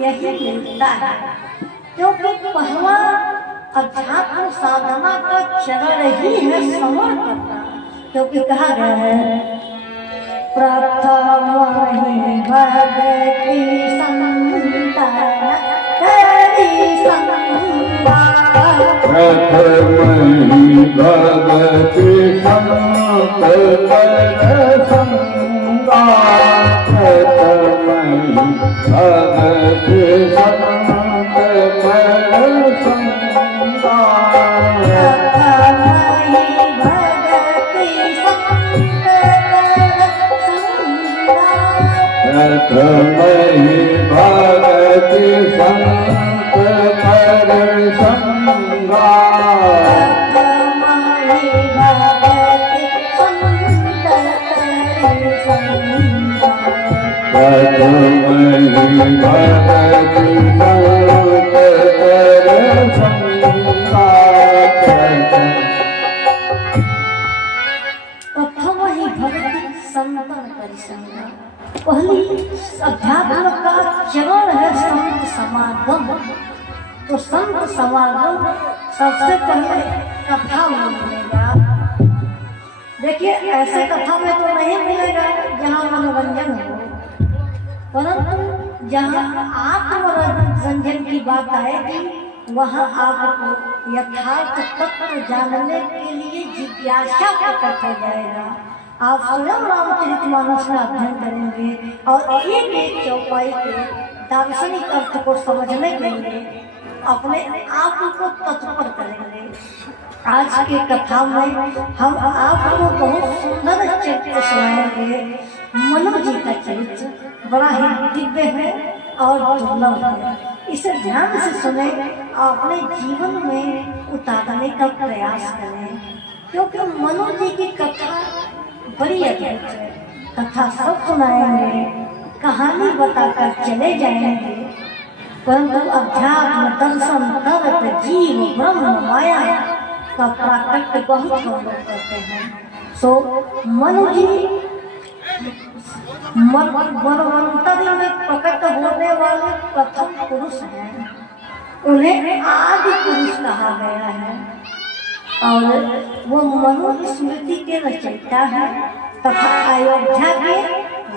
यही मिलता है, क्योंकि पहला अध्यात्म साधना का चरण ही है समर करना। क्योंकि कहा गया है प्रथम ही भगति संतान करी संगा, प्रथम ही भगति संत कर संगा, प्रथम ही भगति संत कर संगा, प्रथम ही भगति संत कर संगा, प्रथम ही भगति संत कर संगा, प्रथम ही भगति संत कर संगा, प्रथम ही भगति संत कर संगा, प्रथम ही भक्ति संतन परिसंगा। पहली अध्यात्म का चरण है संत समागम। तो संत समागम सबसे पहले कथा में मिलेगा। देखिए ऐसे कथा में तो नहीं मिलेगा जहाँ मनोरंजन हो, परंतु जहाँ आत्मरंजन की बात आएगी वहाँ आपको यथार्थ तत्व जानने के लिए जिज्ञासा प्रकट हो जाएगा। आप स्वयं रामचरितमानस का अध्ययन करेंगे और एक एक चौपाई के दार्शनिक अर्थ को समझने के लिए अपने आप को तत्पर करेंगे। आज की कथा में हम आपको बहुत सुंदर चरित्र सुनाएंगे। मनु जी का चरित्र बड़ा ही दिव्य है और दुर्लभ है। इसे ध्यान से सुने, अपने जीवन में उतारने का प्रयास करें, क्योंकि मनु जी की कथा बड़ी अद्भुत है। कथा सब सुनाएंगे, कहानी बताकर चले जाएंगे, परंतु अध्यात्म दर्शन तर्क जीव ब्रह्म माया का प्राकट्य बहुत हम लोग करते हैं। सो मनु जी मनवंतरी में प्रकट होने वाले प्रथम पुरुष हैं। उन्हें आदि पुरुष कहा गया है और वो मनु स्मृति के रचयिता है तथा अयोध्या के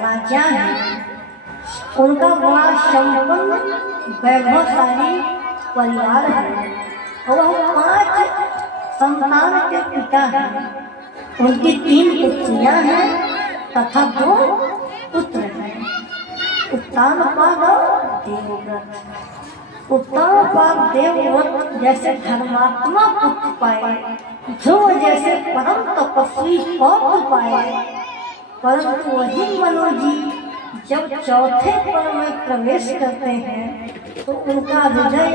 राजा हैं। उनका बड़ा संपन्न वैभवशाली परिवार है और वह 5 संतान के पिता हैं। उनकी 3 पुत्रियां हैं तथा 2 पुत्र हैं, उत्तानपाद और देवव्रत। उत्तानपाद देवव्रत जैसे धर्मात्मा पुत्र पाए, ध्रुव जैसे परम तपस्वी पौत्र पाए, परंतु वही मनु जी जब चौथे पर्व में प्रवेश करते हैं तो उनका हृदय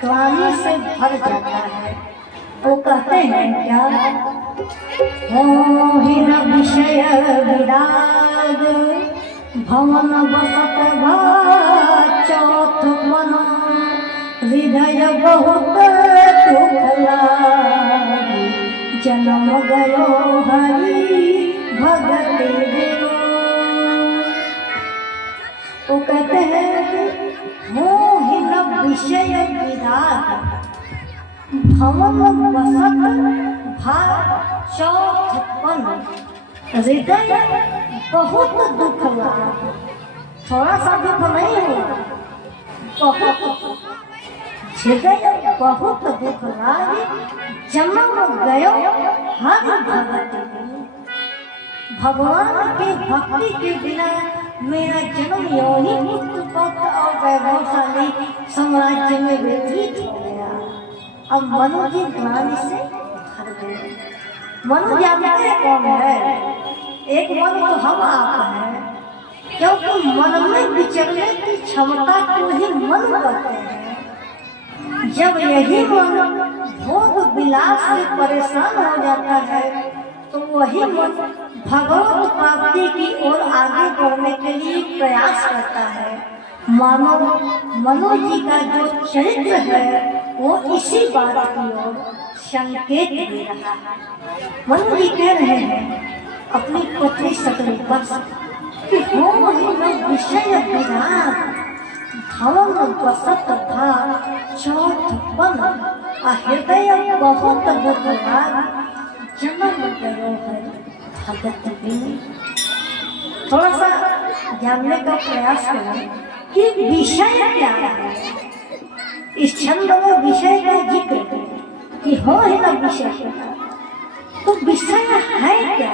ग्लानि से भर जाता है। वो कहते हैं क्या, मोहिन विषय विराग भवन बसत चौथ मन, हृदय बहुत दुख लागी, जन्म गयो हरि भगति बिनु। वो कहते हैं मोहिन विषय विराग भवन बसत चौथ पन, हृदय बहुत दुख लगा। थोड़ा सा दुख नहीं हुआ, बहुत हृदय बहुत दुख लागे, जन्म गयो हर भगति बिनु। भगवान की भक्ति के बिना मेरा जन्म योनि पुत्र पौत्र और वैभवशाली साम्राज्य में व्यतीत हो गया। अब मनु जी ग्लानि से भर गए। मनु जानते कौन है? एक मन तो हम आप हैं, क्योंकि मन में विचरने की क्षमता को ही मन कहते हैं। जब यही मन भोग विलास से परेशान हो जाता है तो वही मन भगवत प्राप्ति की ओर आगे बढ़ने के लिए प्रयास करता है। मानो मनु जी का जो चरित्र है वो इसी बात की ओर संकेत दे रहा है। मनु जी कह रहे हैं अपनी पत्नी शतरूपा से कि हो विषय विराग भवन बसत था चौथपन, हृदय बहुत बदलाग, जन्म गयो है भगत बिनु। थोड़ा सा जानने का प्रयास करें कि विषय क्या है। इस छंद में विषय का जिक्र कि हो है ना विषय, तो विषय है क्या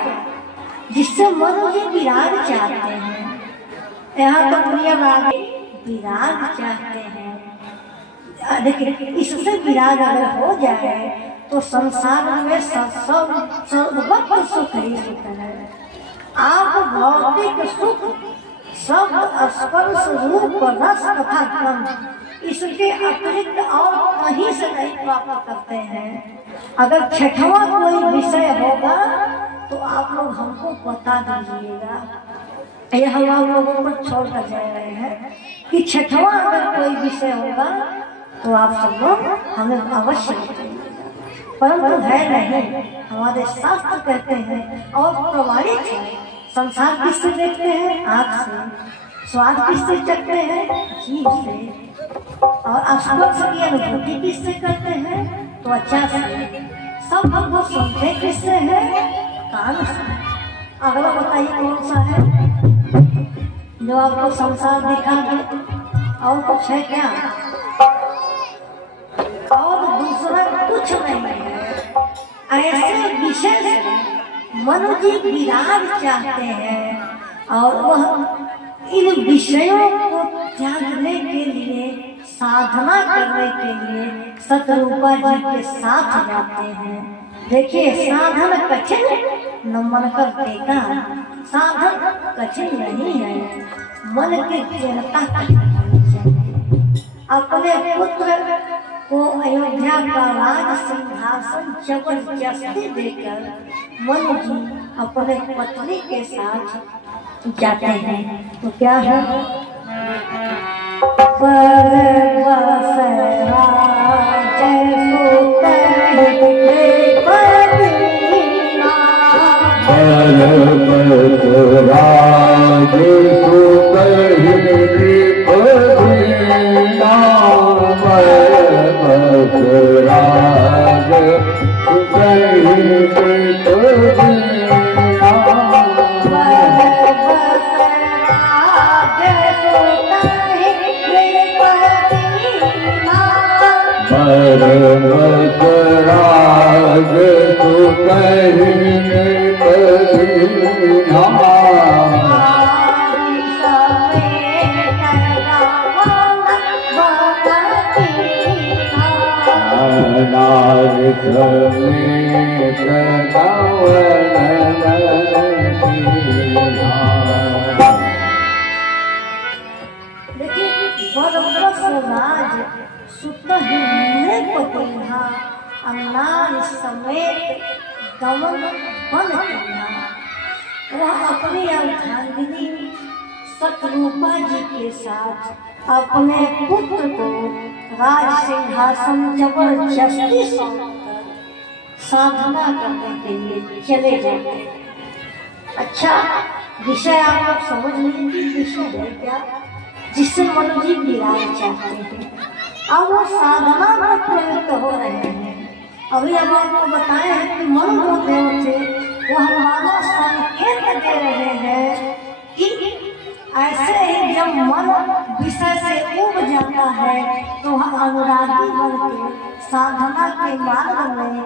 जिससे मनु जी विराग चाहते हैं। यहाँ तो प्रिय राग विराग चाहते हैं। देखिए, इससे विराग अगर हो जाए तो संसार में सर्वत्र सुख ही सुख है। आप भौतिक सुख शब्द स्पर्श रूप रस तथा गंध इसके अतिरिक्त और कहीं से नहीं प्राप्त करते हैं। अगर छठवां कोई विषय होगा तो आप लोग हमको बता दीजिएगा। ये हम आप लोगों पर छोड़ कर जा रहे हैं कि छठवां अगर कोई विषय होगा तो आप सब लोग हमें अवश्य बताइएगा, परंतु है नहीं। हमारे शास्त्र कहते हैं और प्रमाणित है। संसार किससे देखते हैं? आँख से। स्वाद किससे चखते हैं? जीभ से। और स्पर्श की अनुभूति किससे करते हैं? त्वचा से। सब हमको सुनते किससे है? कान से। अगला बताइए कौन सा है जो आपको संसार दिखा दे? और कुछ है क्या? और दूसरा कुछ नहीं है। ऐसे विषय से मनु जी विराग चाहते हैं और वह इन विषयों को त्यागने के लिए, साधना करने के लिए सतरूपा जी के साथ जाते हैं। देखिए, साधन कठिन न मन कर देगा। साधन कठिन नहीं है, मन की दृढ़ता अपने पुत्र को अयोध्या का राज सिंहासन जबरदस्ती देकर मनु जी अपने पत्नी के साथ जाते हैं। तो क्या है? समेत गमन बन किया। वह अपनी अर्धांगिनी सतरूपा जी के साथ अपने पुत्र को राज सिंहासन जबरदस्ती सौंपकर साधना करने के लिए चले जाते। अच्छा, विषय आप लोग समझ लीजिए विषय है क्या जिससे मनु जी विराग चाहते हैं। अब वो साधना में प्रवृत्त हो रहे हैं। अभी हम आपको बताए हैं कि मन को देव थे, वो हमारा संकेत दे रहे हैं कि ऐसे ही जब मन विषय से उब जाता है तो वह अनुरागी बनके साधना के मार्ग में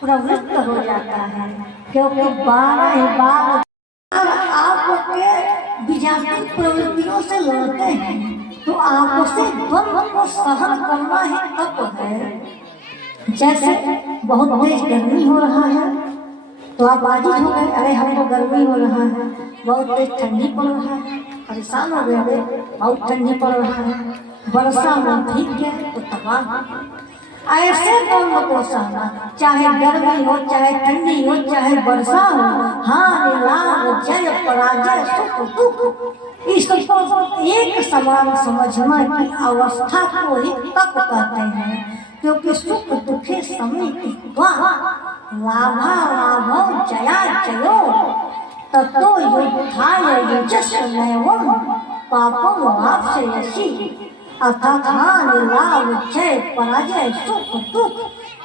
प्रवृत्त हो जाता है। क्योंकि 12 बार आपके विजातीय प्रवृत्तियों से लड़ते हैं तो आपसे द्वंद्व को सहन करना ही तप है। जैसे बहुत तेज गर्मी हो रहा है तो आप बाधित हो गए, अरे हमको गर्मी हो रहा है। बहुत तेज ठंडी पड़ रहा है, परेशान हो गए, बहुत ठंडी पड़ रहा है। वर्षा में भीग गए तो तबाह। ऐसे दोनों को सहना, चाहे गर्मी हो, चाहे ठंडी हो, चाहे वर्षा हो, हानि लाभ जय पराजय सुख दुख, इसको एक समान समझना की अवस्था को ही तप कहते हैं। क्योंकि सुख दुखे समिति लाभा लाभो जया जयो ततो युद्धाय युजस्व नैवं पापं वाप्स्यसि। अर्थात हानि लाभ जय पराजय सुख दुख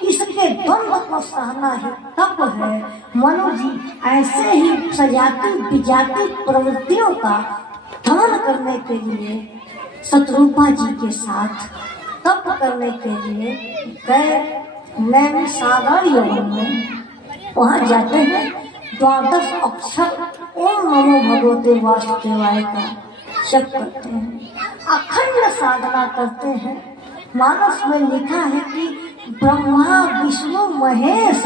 इसके द्वंद्व को सहना ही तप है। मनु जी ऐसे ही सजाती विजाती प्रवृत्तियों का दमन करने के लिए शत्रुपा जी के साथ तप करने के लिए गए नैमी सागर यौवन में। वहाँ जाते हैं 12 अक्षर ओम नमो भगवते वासुदेवाय का जप करते हैं, अखंड साधना करते हैं। मानस में लिखा है कि ब्रह्मा विष्णु महेश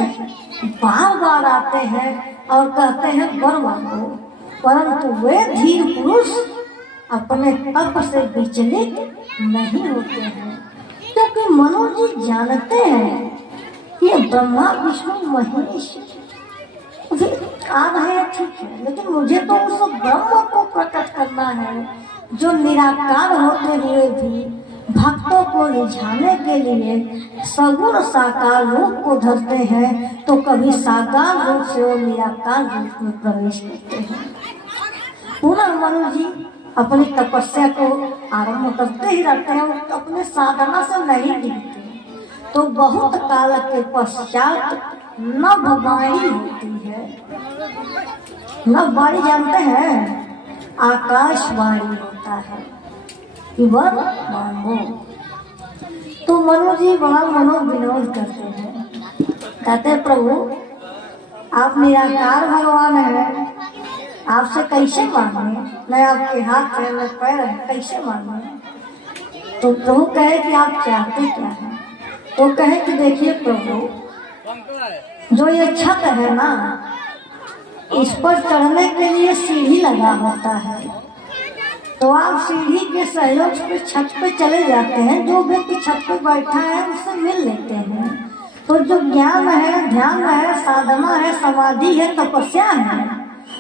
बार बार आते हैं और कहते हैं वर मांगो, परंतु वे धीर पुरुष अपने तप से विचलित नहीं होते हैं, क्योंकि मनु जी जानते हैं कि ब्रह्मा विष्णु महेश भी आ रहे हैं, ठीक है, लेकिन मुझे तो उस ब्रह्म को प्रकट करना है जो निराकार होते हुए भी भक्तों को रिझाने के लिए सगुण साकार रूप को धरते हैं, तो कभी साकार रूप से वो निराकार रूप में प्रवेश करते हैं। पुनः मनु जी अपनी तपस्या को आरंभ करते ही रहते हैं, वो अपने साधना से नहीं दिखते। तो बहुत काल के पश्चात नभवाणी होती है। नभवाणी जानते हैं? आकाशवाणी होता है कि वर मांगो। तो मनु जी बड़ा मनोविनोद करते हैं, कहते हैं प्रभु आप निराकार भगवान है, आपसे कैसे मांगे, न आपके हाथ है न पैर है, कैसे मांगे। तो प्रभु कहे कि आप चाहते क्या है। तो कहे कि देखिए प्रभु जो ये छत है ना, इस पर चढ़ने के लिए सीढ़ी लगा होता है, तो आप सीढ़ी के सहयोग से छत पे चले जाते हैं, जो व्यक्ति छत पे बैठा है उससे मिल लेते हैं। तो जो ज्ञान है, ध्यान है, साधना है, समाधि है, तपस्या है,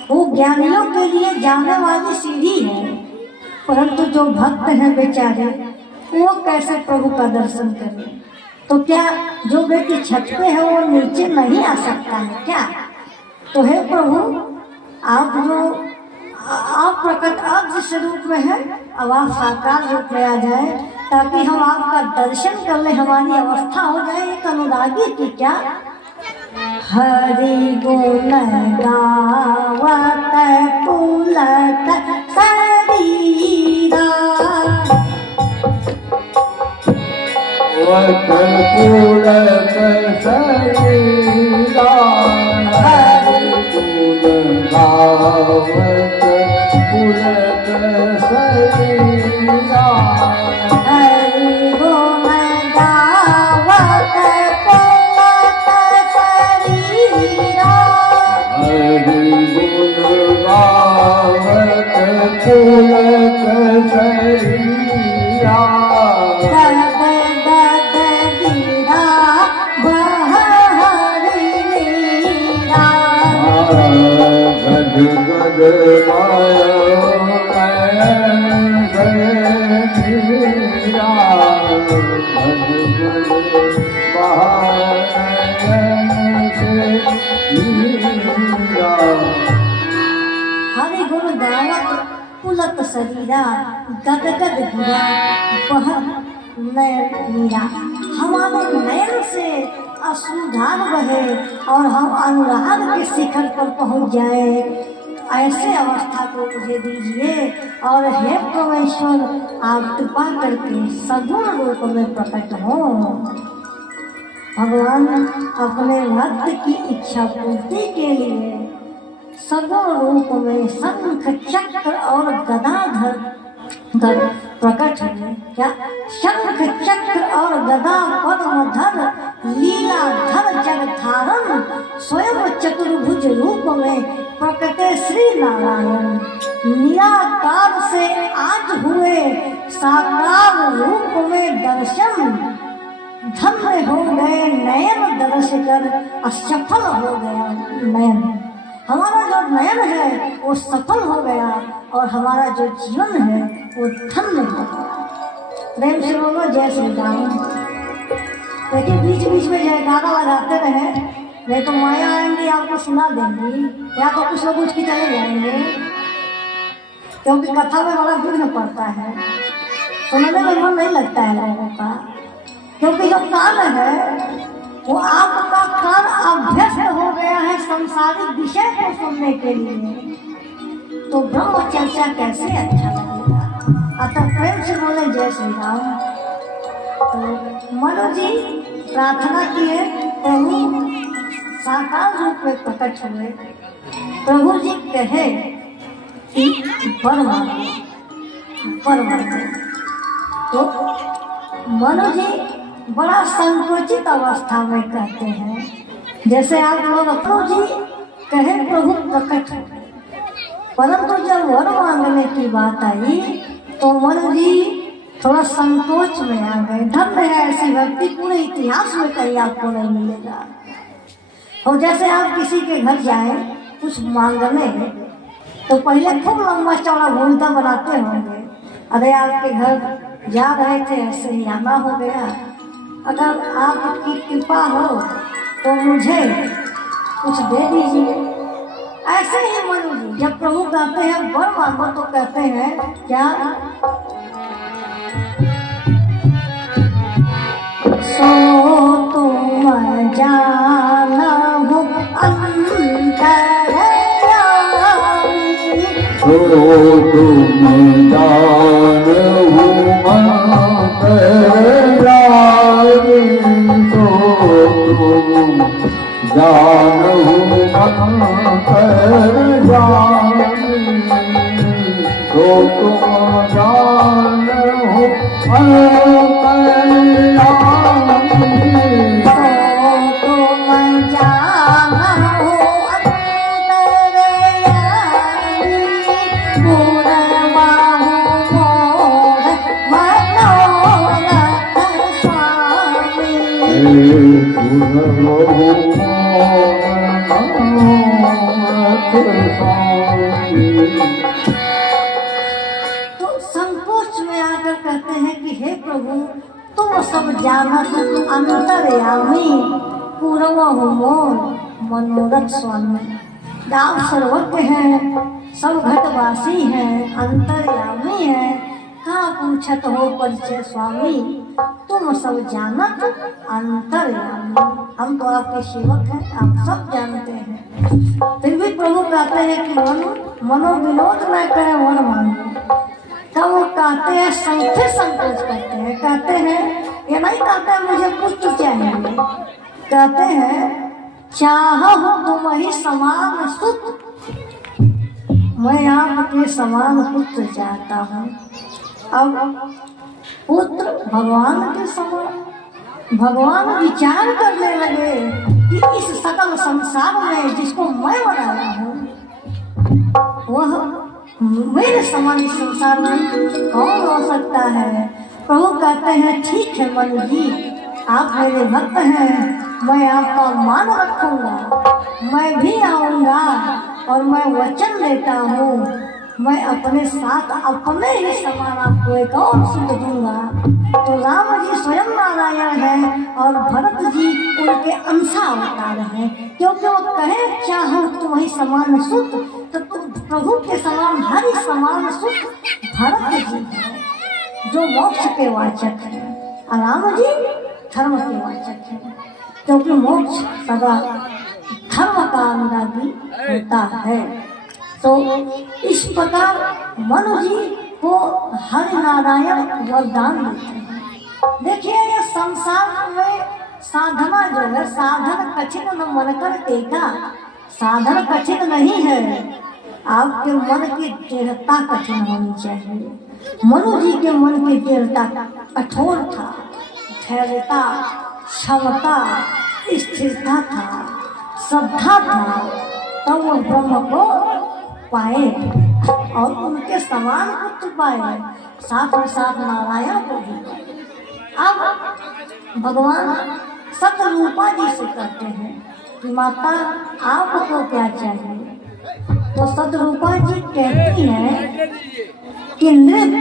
वो ज्ञानियों के लिए जाने वाली सीढ़ी है। परंतु जो भक्त हैं बेचारे, वो कैसे प्रभु का दर्शन करें। तो क्या जो व्यक्ति छत पे है वो नीचे नहीं आ सकता है क्या। तो हे प्रभु आप जो आप प्रकट आप जिस रूप में है, अब आप साकार रूप में आ जाए ताकि हम आपका दर्शन कर ले, हमारी अवस्था हो जाए एक अनुरागी की। क्या हरि गुण गावत पुलक शरीरा, वचन पुलक शरीरा, हरि गुण गावत पुलक शरीरा, हरि गुण गावत पुलक शरीरा, हरि गुण गावत पुलक शरीरा, गद गद गिरा बहरि नीरा, गद गद मायो नयन से नीरा, गद गद नयन से नीरा। हरि गुण गावत पुलक शरीरा, गद गद गिरा बहर नयन नीरा। हमारे नयन से अश्रुधार बहे और हम अनुराग के शिखर पर पहुंच जाए, ऐसे अवस्था को मुझे दीजिए। और हे परमेश्वर आप कृपा करके सगुण रूप में प्रकट हो। भगवान अपने भक्त की इच्छा पूर्ति के लिए सगुण रूप में शंख चक्र और गदाधर प्रकट है। क्या शंख चक्र और गदा पद्मधर लीलाधर जगधारण स्वयं चतुर्भुज रूप में प्रकटे श्री नारायण। निराकार से आज हुए साकार रूप में दर्शन, धन्य हो गए नयन दर्श कर, असफल हो गया नयन। हमारा जो नयन है वो सफल हो गया और हमारा जो जीवन है वो धन्य हो गया। प्रेम से बोलो जय श्री राम। लेकिन बीच बीच में जयकारा लगाते रहे, नहीं तो माया आएंगी आपको सुना देंगी, या तो कुछ लोग उठ के चले जाएंगे, क्योंकि कथा में बड़ा विघ्न पड़ता है। सुनने में मन नहीं लगता है लोगों का, क्योंकि जो कान है वो आपका कान अभ्यस्त हो गया है संसारिक विषय को सुनने के लिए, तो ब्रह्म चर्चा कैसे अच्छा लगेगा। अतः प्रेम से बोले जय श्री राम। तो मनु जी प्रार्थना किए, प्रभु साकार रूप में प्रकट हुए। प्रभु जी कहे कि वर मांगो, वर मांगो। तो मनु जी बड़ा संकुचित अवस्था में कहते हैं, जैसे आप लोग अपनो जी कहे प्रभु प्रकट हो, परंतु जब वर मांगने की बात आई तो मनु जी थोड़ा संकोच में आ गए। धन्य है ऐसी व्यक्ति, पूरे इतिहास में कहीं आपको नहीं मिलेगा। और जैसे आप किसी के घर जाए कुछ मांगने, तो पहले खूब लंबा चौड़ा भूमिका बनाते होंगे, अरे आपके घर जा रहे थे ऐसे ही आना हो गया, अगर आपकी कृपा हो तो मुझे कुछ दे दीजिए। ऐसे ही मनु जी जब प्रभु कहते हैं वर मांगो तो कहते हैं क्या, सो तुम जानहु अंतरयामी, सो तुम जानहु अंतरयामी, सो तुम जानहु अंतरयामी, सो तुम जानहु अंतरयामी, तो संकोच में आकर कहते हैं कि हे प्रभु तुम सब जानत अंतर्यामी, पूर्व मोर मनोरथ स्वामी। आप सर्वज्ञ हैं, सब घटवासी हैं, अंतर्यामी हैं, कहाँ पूछत हो परिचय स्वामी, तुम सब जानत अंतर्यामी। हम तो आपके सेवक हैं, आप सब जानते हैं। फिर भी प्रभु कहते हैं कि मनो विनोद न करे वर मांगो। तब वो कहते हैं, फिर संकोच करते हैं, कहते हैं ये नहीं कहते हैं मुझे पुत्र चाहिए, कहते हैं चाहो तुम ही समान सुत, मैं आपके समान पुत्र चाहता हूँ। अब पुत्र भगवान के समान, भगवान विचार करने लगे कि इस सकल संसार में जिसको मैं बनाया हूँ वह मेरे समान इस संसार में कौन हो सकता है। प्रभु कहते हैं ठीक है मनु जी, आप मेरे भक्त हैं, मैं आपका मान रखूंगा, मैं भी आऊंगा और मैं वचन देता हूँ मैं अपने साथ अपने ही समान आपको एक और सुख दूंगा। तो राम जी स्वयं नारायण हैं और भरत जी उनके अंशा अवतार हैं, क्योंकि वो कहे चाहो तुम ही समान सुख, तो तुम प्रभु के समान हरि समान सुख भरत जी हैं जो मोक्ष के वाचक हैं, और राम जी धर्म के वाचक हैं, क्योंकि मोक्ष सदा धर्म का अनुरागी होता है। तो इस प्रकार मनु जी को हरि नारायण वरदान देते हैं। देखिए ये संसार में साधना जो है, साधन कठिन न मन कर देगा, साधन कठिन नहीं है, आपके मन की दृढ़ता कठिन होनी चाहिए। मनु जी के मन की दृढ़ता कठोर था, धैर्यता, क्षमता, स्थिरता था, श्रद्धा था, तब वो ब्रह्म को पाए और उनके समान पुत्र पाए, साथ में साथ नारायण को भी पाए। अब भगवान सतरूपा जी से कहते हैं कि माता आपको क्या चाहिए, तो सतरूपा जी कहती हैं कि नृप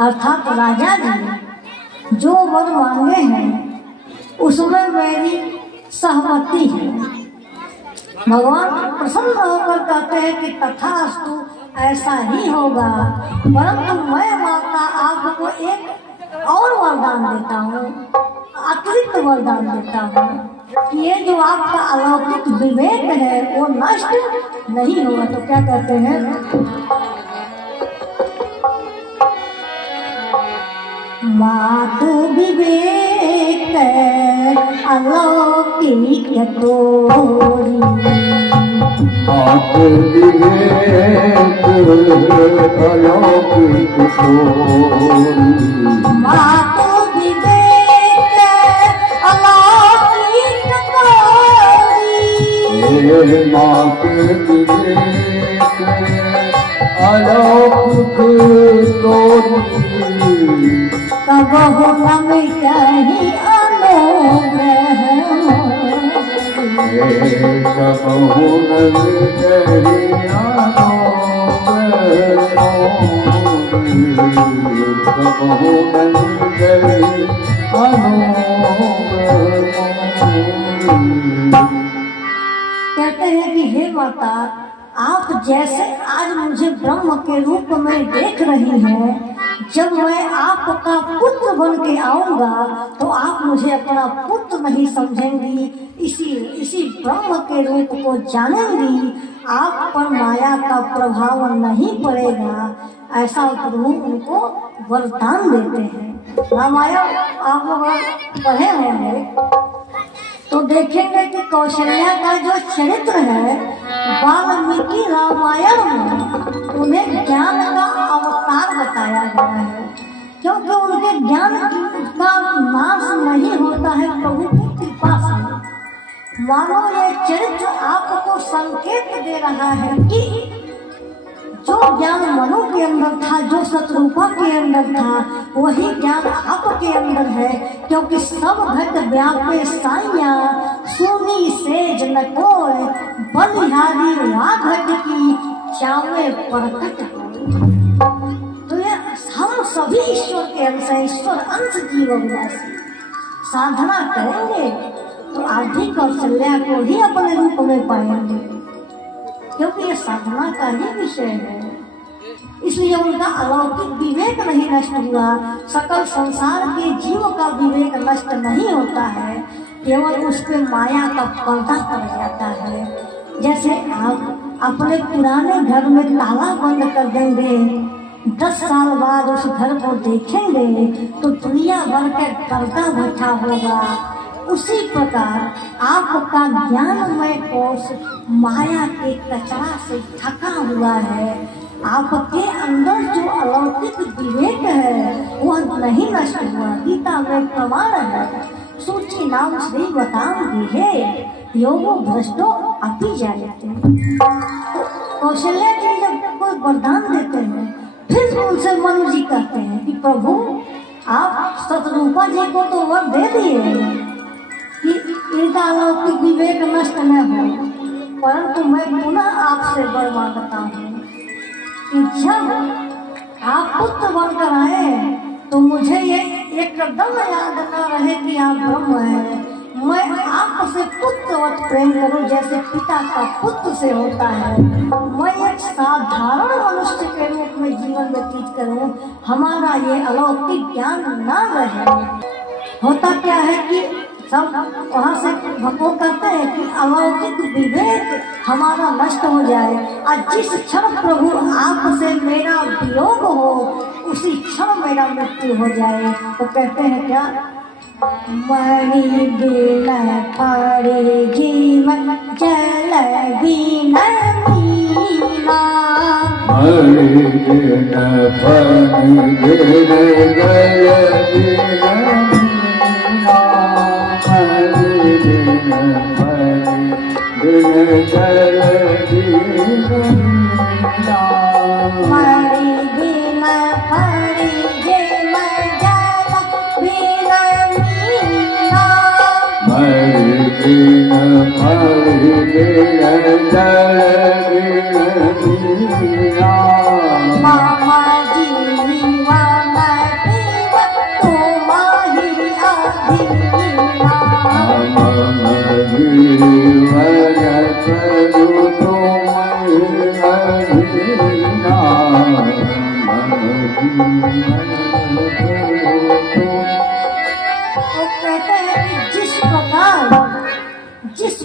अर्थात राजा जी जो वर मांगे हैं उसमें मेरी सहमति है। भगवान प्रसन्न होकर कहते हैं कि तथास्तु ऐसा ही होगा। परंतु मैं माता आपको एक और वरदान देता हूँ, अतिरिक्त वरदान देता हूँ कि ये जो आपका अलौकिक विवेक है वो नष्ट नहीं होगा। तो क्या कहते हैं, मातु विवेक अलौकिक तोरी, मातु विवेक अलौकिक तोरी, मातु विवेक अलौकिक तोरी, हे मातु विवेक अलौकिक तोरी, कबहु न मिटहि अनुग्रह कबहु न मिटहि कबहु न मिटहि कहते हैं कि हे माता, आप जैसे आज मुझे ब्रह्म के रूप में देख रही हैं, जब मैं आपका पुत्र बन के आऊंगा तो आप मुझे अपना पुत्र नहीं समझेंगी, इसी ब्रह्म के रूप को जानेंगी, आप पर माया का प्रभाव नहीं पड़ेगा। ऐसा प्रभु उनको वरदान देते हैं। रामायण आप लोग पढ़े होंगे तो देखेंगे कि कौशल्या का जो चरित्र है वाल्मीकि रामायण में उन्हें ज्ञान का अवतार बताया गया है, क्योंकि उनके ज्ञान का नाश नहीं होता है प्रभु की कृपा से। मानो ये चरित्र आपको संकेत दे रहा है कि जो ज्ञान मनु के अंदर था, जो शत्रुपा के अंदर था, वही ज्ञान आपके अंदर है, क्योंकि सब घट व्यापे साइया सुनी सेज न कोय, बलिहारी वाघट की चावे प्रकट होय। तो ये हम सभी ईश्वर के अंश हैं, ईश्वर अंश जीव अविनाशी। साधना करेंगे तो आदि कौशल्या को ही अपने रूप में पाएंगे, क्योंकि ये साधना का ही विषय है। इसलिए उनका अलौकिक विवेक नहीं नष्ट हुआ। सकल संसार के जीव का विवेक नष्ट नहीं होता है, केवल उस पे माया का पर्दा पड़ जाता है। जैसे आप अपने पुराने घर में ताला बंद कर देंगे, 10 साल बाद उस घर को देखेंगे तो दुनिया भर के पर्दा बैठा होगा। उसी प्रकार आपका ज्ञानमय कोष माया के कचरा से ढका हुआ है। आपके अंदर जो अलौकिक विवेक है वह नहीं नष्ट हुआ। गीता में प्रमाण है, सूची नाम श्री बताम दिहे योगो भ्रष्टो अपी जायते। कौशल्या जी जब कोई वरदान देते हैं फिर उनसे मनु जी कहते हैं कि प्रभु आप शत्रुपा जी को तो वर दे दिए कि इनका अलौकिक विवेक नष्ट न हो, परंतु मैं पुनः आपसे वर मांगता हूँ कि जब आप पुत्र बनकर आए तो मुझे ये एकदम याद न रहे कि आप ब्रह्म हैं। मैं आपसे पुत्रवत प्रेम करूं जैसे पिता का पुत्र से होता है। मैं एक साधारण मनुष्य के रूप में जीवन व्यतीत करूं, हमारा ये अलौकिक ज्ञान न रहे। होता क्या है कि सब वहाँ से भको कहते हैं कि अलौकिक विवेक हमारा नष्ट हो जाए, और जिस क्षण प्रभु आपसे मेरा वियोग हो उसी क्षण मेरा मृत्यु हो जाए। तो कहते हैं क्या, मणि बिन पड़े जीवन जल बिन मीना, मणि बिन पड़े जल बिन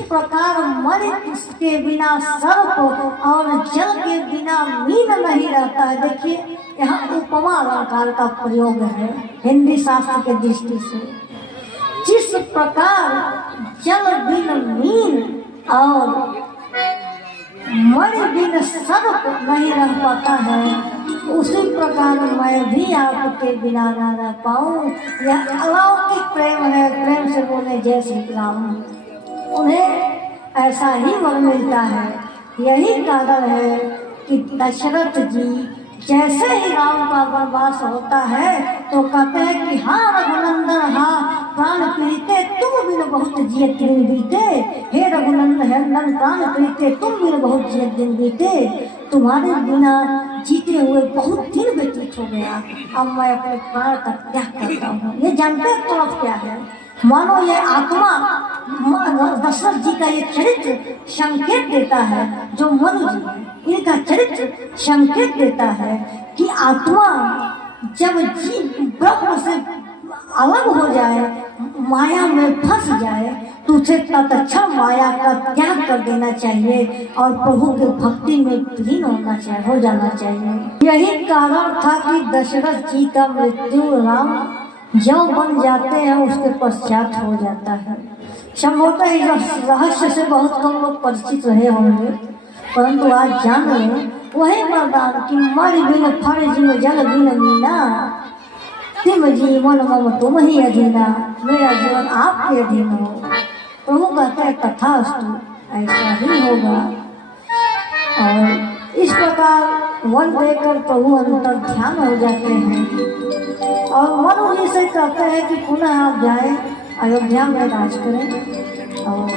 प्रकार मृत के बिना सर्प और जल के बिना मीन नहीं रहता है। देखिए यहाँ उपमा अलंकार का प्रयोग है हिंदी शास्त्र के दृष्टि से। जिस प्रकार जल बिन मीन और मणि बिन सर्प नहीं रह पाता है, उसी प्रकार मैं भी आपके बिना न रह पाऊँ। यह अलौकिक प्रेम है। प्रेम से बोले जय श्री राम। उन्हें ऐसा ही वर मिलता है। यही कारण है कि दशरथ जी जैसे ही राम का वनवास होता है तो कहते हैं कि हाँ रघुनंदन हाँ प्राण प्रीते तुम बिन बहुत जियत दिन बीते। हे रघुनंदन प्राण प्रीते तुम बिन बहुत जियत दिन बीते। तुम्हारे बिना जीते हुए बहुत दिन व्यतीत हो गया। अब मैं अपने प्राण का त्याग करता हूँ। ये जानते हैं तरफ क्या है? मानो ये आत्मा दशरथ जी का ये चरित्र संकेत देता है। जो मनु जी है इनका चरित्र संकेत देता है कि आत्मा जब ब्रह्म से अलग हो जाए, माया में फंस जाए, तो उसे तत्क्षण माया का त्याग कर देना चाहिए और प्रभु के भक्ति में लीन होना चाहिए, हो जाना चाहिए। यही कारण था कि दशरथ जी का मृत्यु राम जो बन जाते हैं उसके पश्चात हो जाता है। संभवतः इस रहस्य से बहुत कम लोग परिचित रहे होंगे, परंतु आज जान लें वही वरदान कि मर बिन फर जिम जल बिन मीना तिम जीवन मम तुम ही अधीना। मेरा जीवन आपके अधीन हो। प्रभु कहते हैं तथास्तु, ऐसा ही होगा। और इस प्रकार वन देकर प्रभु अंतर ध्यान हो जाते हैं और मनु जी से कहते हैं कि पुनः आप जाएं अयोध्या में राज करें। और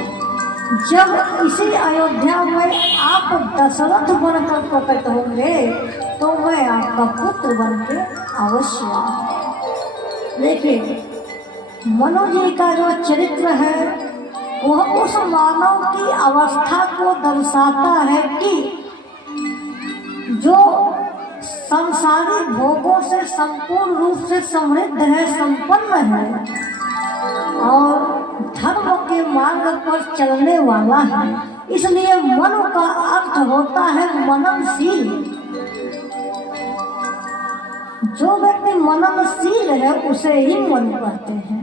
जब इसी अयोध्या में आप दशरथ बनकर प्रकट होंगे तो मैं आपका पुत्र बनके अवश्य आऊंगा। देखिए मनु जी का जो चरित्र है वह उस मानव की अवस्था को दर्शाता है कि जो संसारी भोगों से संपूर्ण रूप से समृद्ध है, संपन्न है और धर्म के मार्ग पर चलने वाला है। इसलिए मनु का अर्थ होता है मननशील। जो व्यक्ति मननशील है उसे ही मन कहते हैं।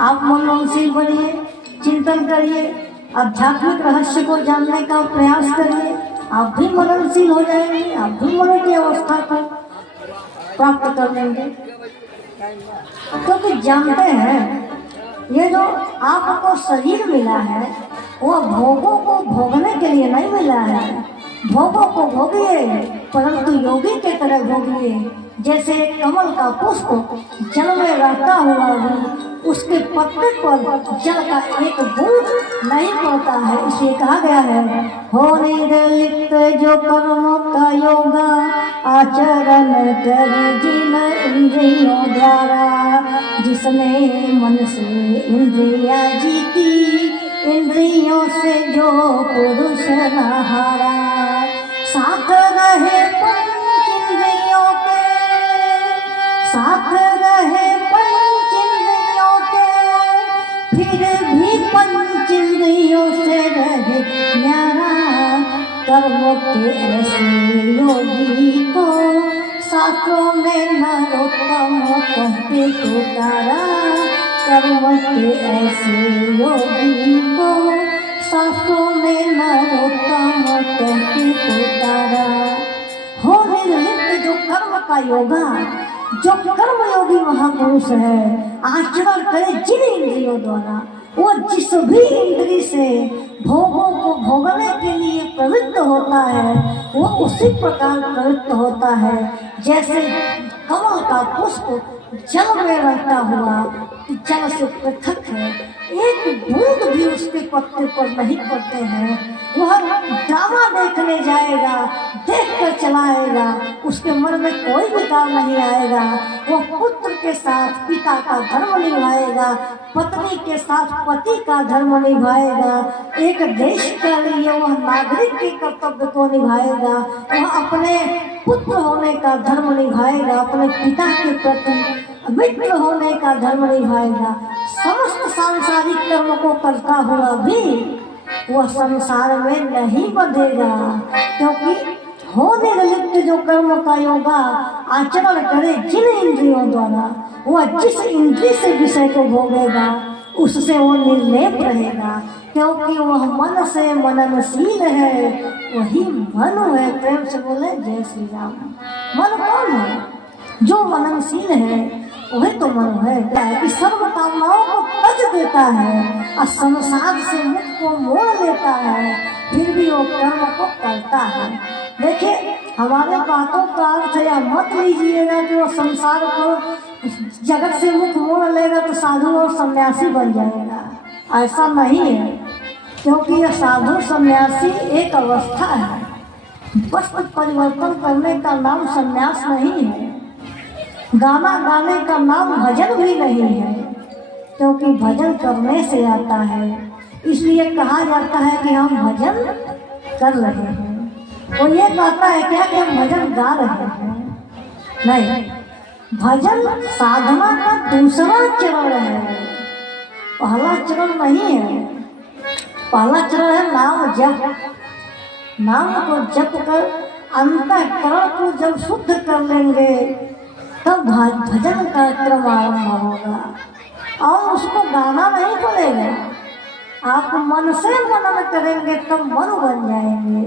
आप मननशील बनिए, चिंतन करिए, आध्यात्मिक रहस्य को जानने का प्रयास करिए, आप भी मननशील हो जाएंगे, आप भी मन की अवस्था को प्राप्त कर लेंगे। क्योंकि जानते हैं ये जो आपको शरीर मिला है वह भोगों को भोगने के लिए नहीं मिला है। भोगों को भोगिए परंतु योगी के तरह भोगिए। जैसे कमल का पुष्प जल में रहता हुआ भी उसके पत्ते पर जल का एक बूंद नहीं पड़ता है, इसे कहा गया है होने लिप्त जो कर्मों का योगा आचरण कर जिन इंद्रियों द्वारा। जिसने मन से इंद्रिया जीती इंद्रियों से जो पुरुष न हारा। साथ रहे पंच इंद्रियों के, साथ रहे पंच इंद्रियों के, फिर भी पंच इंद्रियों से रहे न्यारा। कर्म के ऐसे योगी को शास्त्रों में नरोत्तम कहते पुकारा। कर्म के ऐसे योगी को शास्त्रों में नरोत्तम कहते पुकारा। हो निर्लिप्त जो कर्म का योगा, जो कर्म योगी महापुरुष है, आचरण करे जिन इंद्रियों द्वारा, वो जिस भी इंद्री से भोगों को भोगने के लिए प्रवृत्त होता है वो उसी प्रकार प्रवृत्त होता है जैसे कमल का पुष्प जल में रहता हुआ जल से पृथक है। एक बूंद भी उसके पत्ते पर नहीं पड़ते हैं। वह ड्रामा देखने जाएगा, देख कर चलाएगा, उसके मन में कोई विकार नहीं आएगा। वह पुत्र के साथ पिता का धर्म निभाएगा, पत्नी के साथ पति का धर्म निभाएगा, एक देश के लिए वह नागरिक के कर्तव्य को निभाएगा, वह अपने पुत्र होने का धर्म निभाएगा, अपने पिता के प्रति मित्र होने का धर्म निभाएगा। समस्त सांसारिक कर्म को करता हुआ भी वह संसार में नहीं बंधेगा, क्योंकि हो निर्लिप्त जो कर्म का योगा आचरण करे जिन इंद्रियों द्वारा, वह जिस इंद्रिय से विषय को भोगेगा उससे वो निर्लेप रहेगा, क्योंकि वह मन से मननशील है, वही मनु है। प्रेम से बोले जय श्री राम। मन कौन है? जो मननशील है वही तो मन है। क्या है कि सर्व कामनाओं को तज देता है और संसार से मुख को मोड़ लेता है, फिर भी वो कर्म को करता है। देखिए, हमारे बातों का अर्थ या मत लीजिएगा कि वो संसार को जगत से मुख मोड़ लेगा तो साधु और सन्यासी बन जाएगा, ऐसा नहीं है। क्योंकि यह साधु सन्यासी एक अवस्था है, वस्त्र परिवर्तन करने का नाम सन्यास नहीं है, गाना गाने का नाम भजन भी नहीं है, क्योंकि भजन करने से आता है। इसलिए कहा जाता है कि हम भजन कर रहे हैं। वो ये कहता है क्या कि हम भजन गा रहे हैं? नहीं, भजन साधना का दूसरा चरण है, पहला चरण नहीं है। पहला चरण है नाम जप। नाम को जप कर अंतःकरण को जब शुद्ध कर लेंगे तब भजन का क्रम आरंभ होगा। और उसको गाना नहीं पड़ेगा, आप मन से मनन करेंगे तब मनु बन जाएंगे,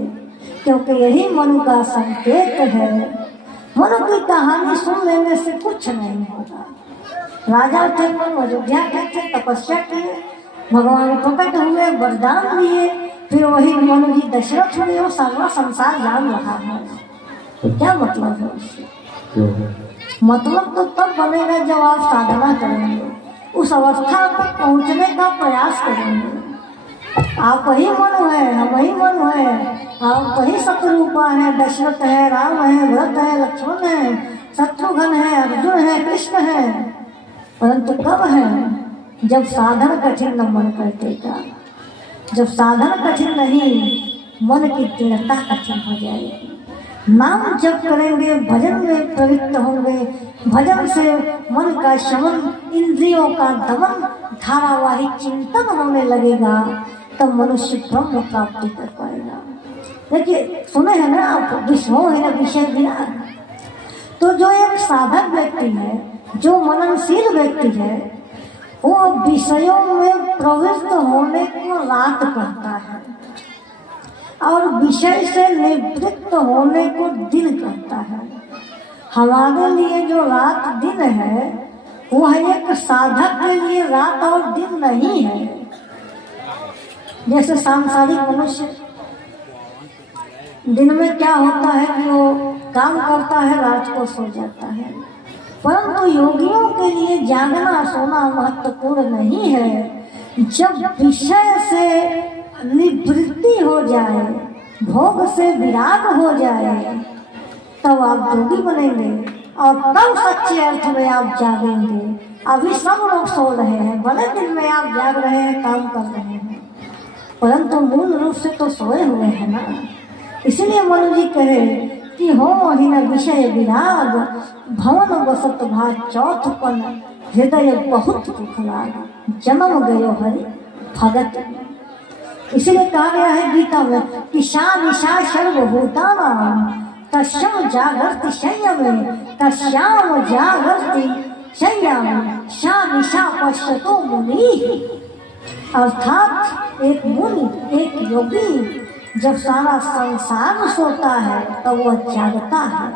क्योंकि यही मनु का संकेत है। मनु की कहानी सुन लेने से कुछ नहीं होगा। राजा थे, मनु अयोध्या के थे, तपस्या किए, भगवान प्रकट हुए, वरदान दिए, फिर वही मनु जी दशरथ हुए। वो सारा संसार जान रहा है, तो क्या मतलब है उससे? मतलब तो तब बनेगा जब आप साधना करेंगे, उस अवस्था तक पहुंचने का प्रयास करेंगे। आप वही मनु है, हम वही मनु है, आप वही शत्रुपा है, दशरथ है, राम है, भरत है, लक्ष्मण है, शत्रुघ्न है, अर्जुन है, कृष्ण है। परंतु कब है? जब साधन कठिन न मन करतेगा। जब साधन कठिन नहीं, मन की दृढ़ता कठिन हो जाएगी। नाम जप करेंगे, भजन में प्रवृत्त होंगे, भजन से मन का शमन, इंद्रियों का दमन, धारावाहिक चिंतन होने लगेगा, तब मनुष्य ब्रह्म प्राप्ति कर पाएगा। देखिए, सुने हैं ना आप, विषमोह है ना विषय विराग। तो जो एक साधक व्यक्ति है, जो मननशील व्यक्ति है, वो विषयों में प्रवृत्त होने को रात कहता है और विषय से निवृत्त होने को दिन कहता है। हमारे लिए जो रात दिन है, वह एक साधक के लिए रात और दिन नहीं है। जैसे सांसारिक मनुष्य दिन में क्या होता है कि वो काम करता है, रात को सो जाता है, परंतु योगियों के लिए जागना सोना महत्वपूर्ण नहीं है। जब विषय से निवृत्ति हो जाए, भोग से विराग हो जाए, तब आप योगी बनेंगे और तब सच्चे अर्थ में आप जागेंगे। अभी सब लोग सो रहे हैं, भले दिन में आप जाग रहे हैं, काम कर रहे हैं, परंतु मूल रूप से तो सोए हुए हैं ना। इसलिए मनु जी कहे कि हो ही न विषय विराग, भवन बसत भा चौथपन, हृदय बहुत दुख लाग, जन्म गयो हरि भगत। इसीलिए कहा गया है गीता में कि शा निशा सर्वभूतानां तस्यम जागर्ति संयमे, तस्याम जागर्ति संयमे, शा निशा पश्यतो मुनि। अर्थात एक मुनि, एक योगी जब सारा संसार सोता है तो वह जागता है,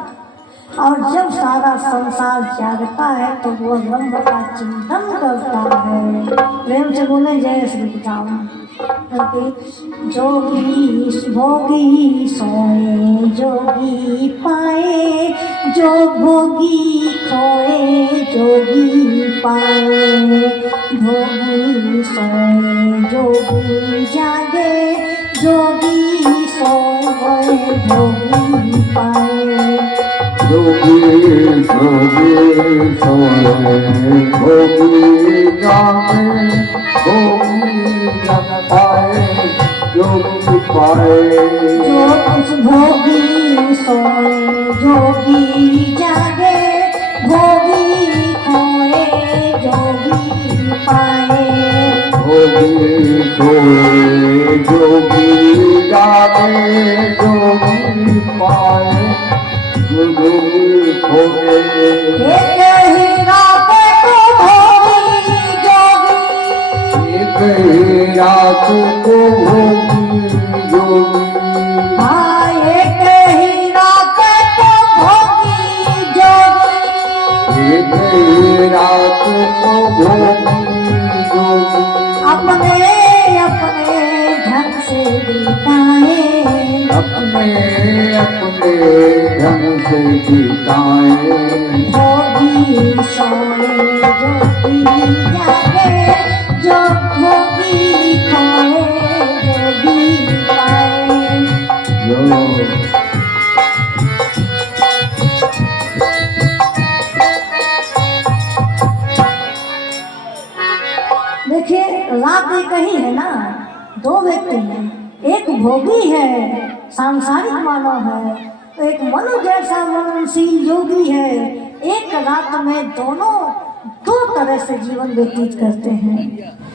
और जब सारा संसार जागता है तो वह ब्रह्म का चिंतन करता है। प्रेम से बोले जय श्री राम। जोगी भोगी सोए जोगी पाए, जो भोगी खोए जोगी पाए, भोगी सोए जोगी जागे, जोगी सोए भोगी पाए। जोगी सोए भोगी जागे, भोगी जग पाए, जोगी पाए। जो कुछ भोगी सोए जोगी जागे, भोगी खोए जोगी पाए। भोगी सोए जोगी पाए जोगी खोए एक ही रात को भोगी जोगी, एक ही रात को भोगी जोगी हाँ एक ही रात को भोगी जोगी, एक ही रात को भोगी जोगी अपने अपने ढंग से बिताए, अपने अपने ढंग से बिताए भोगी सोए जोगी जागे, जो भोगी खोए जोगी पाए। जो देखिए रात एक ही है ना, दो व्यक्ति हैं, एक भोगी है सांसारिक मानव है, एक मनु जैसा मननशील योगी है। एक रात में दोनों दो तरह से जीवन व्यतीत करते हैं,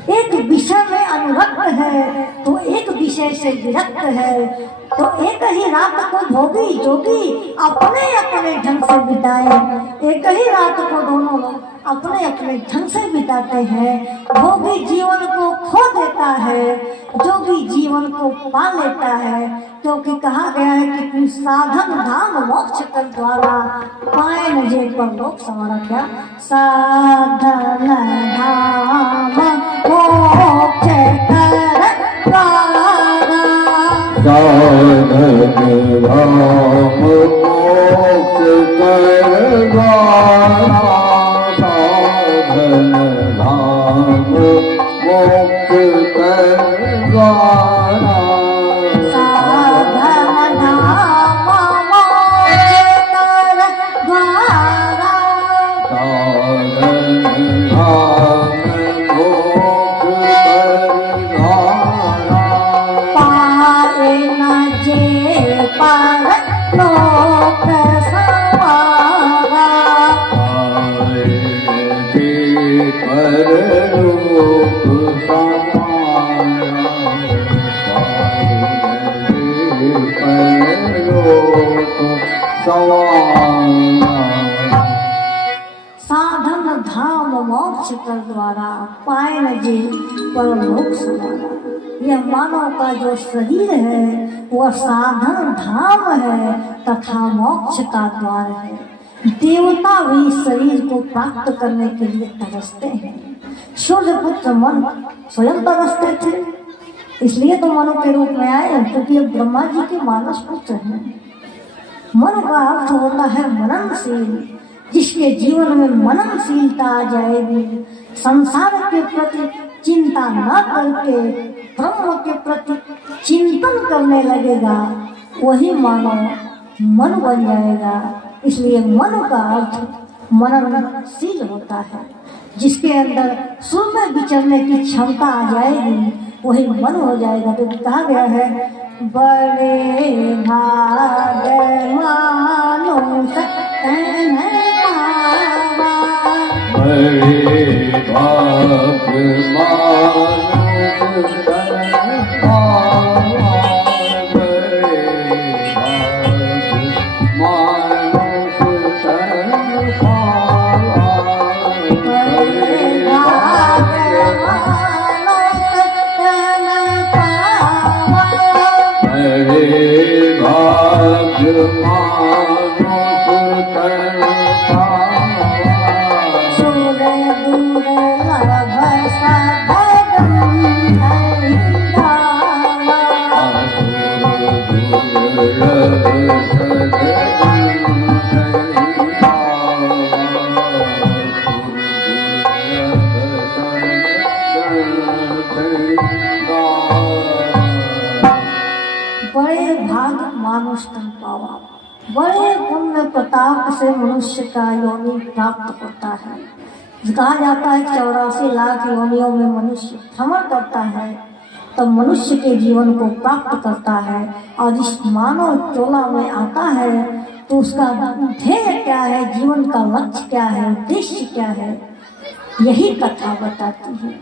एक विषय में अनुरक्त है तो एक विषय से विरक्त है। तो एक ही रात को भोगी जोगी अपने अपने ढंग से बिताए, एक ही रात को दोनों लोग अपने अपने ढंग से बिताते हैं। भोगी जीवन को खो देता है, जोगी जीवन को पा लेता है, क्योंकि कहा गया है कि साधन धाम मोक्ष कर द्वारा पाए न जे परलोक संवारा। क्या साधन धाम मोक्ष कर द्वारा, साधन धाम मोक्ष कर द्वारा, साधन धाम मोक्ष कर द्वारा, साधन धाम मोक्ष कर द्वारा, साधन धाम मोक्ष कर द्वारा, पाए न जे परलोक संवारा, साधन धाम मोक्ष कर द्वारा पाए न जे परलोक संवारा। यह मानव का जो शरीर है वह साधन धाम है तथा मोक्ष का द्वार है। देवता भी शरीर को प्राप्त करने के लिए तरसते हैं। सूर्यपुत्र मन स्वयं तरसते थे, इसलिए तो मनु के रूप में आए, क्योंकि ये ब्रह्मा जी के मानस पुत्र हैं। मन का अर्थ होता है मननशील, जिसके जीवन में मननशीलता आ जाएगी, संसार के प्रति चिंता न करके ब्रह्म के प्रति चिंतन करने लगेगा, वही मानव मन बन जाएगा। इसलिए मन का अर्थ मननशील होता है, जिसके अंदर सुर में विचरने की क्षमता आ जाएगी वही मन हो जाएगा। तो कहा गया है बड़े भाग मानुष तन पावा, बड़े भाग मानुष तन पावा, बड़े भाग मानुष तन पावा, बड़े भाग मानुष तन पावा, बड़े भाग मानुष तन पावा, सुर दुर्लभ सदगम हरिदावा, बड़े भाग मानुष तन पावा। बड़े पुण्य प्रताप से मनुष्य का योनि प्राप्त होता है। कहा जाता है 84 लाख योनियों में मनुष्य भ्रमण करता है, तब मनुष्य के जीवन को प्राप्त करता है। और इस मानव टोला में आता है तो उसका ध्येय क्या है, जीवन का लक्ष्य क्या है, उद्देश्य क्या है, यही कथा बताती है।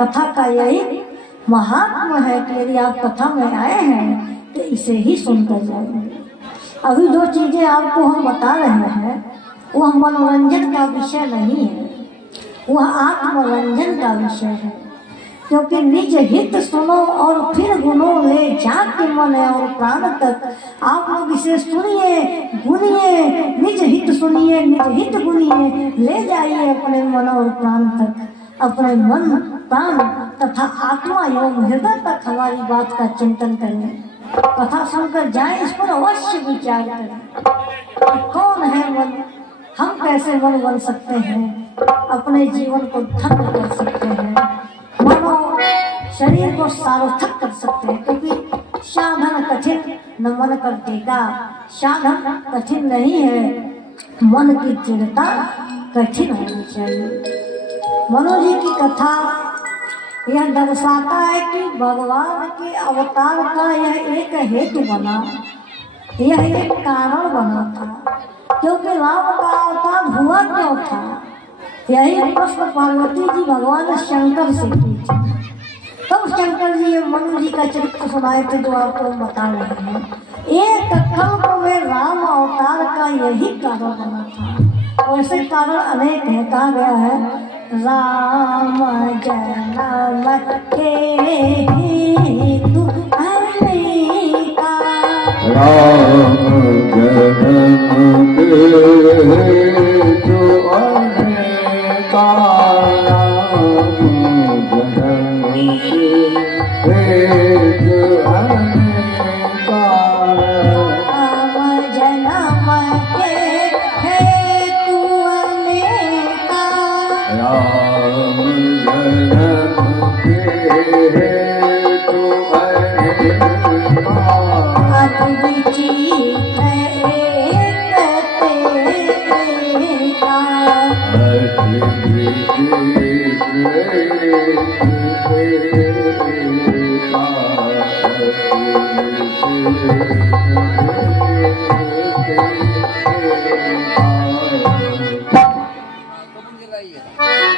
कथा का यही महात्मा है कि यदि आप कथा में आए हैं तो तो इसे ही सुनकर जाएंगे। अभी जो चीज़ें आपको हम बता रहे हैं वह मनोरंजन का विषय नहीं है, वह आत्मरंजन का विषय है। क्योंकि निज हित सुनो और फिर गुनो ले जाके मन और प्राण तक। आप लोग इसे सुनिए, गुनिए, निज हित सुनिए, निज हित गुनिए, ले जाइए अपने मन और प्राण तक। अपने मन, प्राण तथा आत्मा एवं हृदय तक हमारी बात का चिंतन करें। कथा सुनकर जाए, इस पर अवश्य विचार करें। कौन है मन, हम कैसे मन बन सकते हैं, अपने जीवन को धन्य कर सकते हैं, मनो शरीर को सार्थक कर सकते हैं। क्योंकि साधन कठिन न मन कर देगा, साधन कठिन नहीं है, मन की दृढ़ता कठिन होनी चाहिए। मनु जी की कथा यह दर्शाता है कि भगवान के अवतार का यह एक हेतु बना, यह एक कारण बना था। क्योंकि राम का अवतार हुआ क्यों था, यही प्रश्न पार्वती जी भगवान शंकर से की थी। तब शंकर जी ये मनु जी का चरित्र सुनाए थे जो आपको बता रहे हैं। एक कल्प में राम अवतार का यही कारण बना था। और ऐसे कारण अनेक है। कहा गया है राम जन्म के हेतु अनेका, राम जन्म के हेतु अनेका,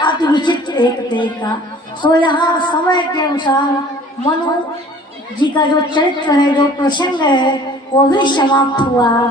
अति विचित्र एक देखा। तो यहाँ समय के अनुसार मनु जी का जो चरित्र है, जो प्रसंग है, वो भी समाप्त हुआ।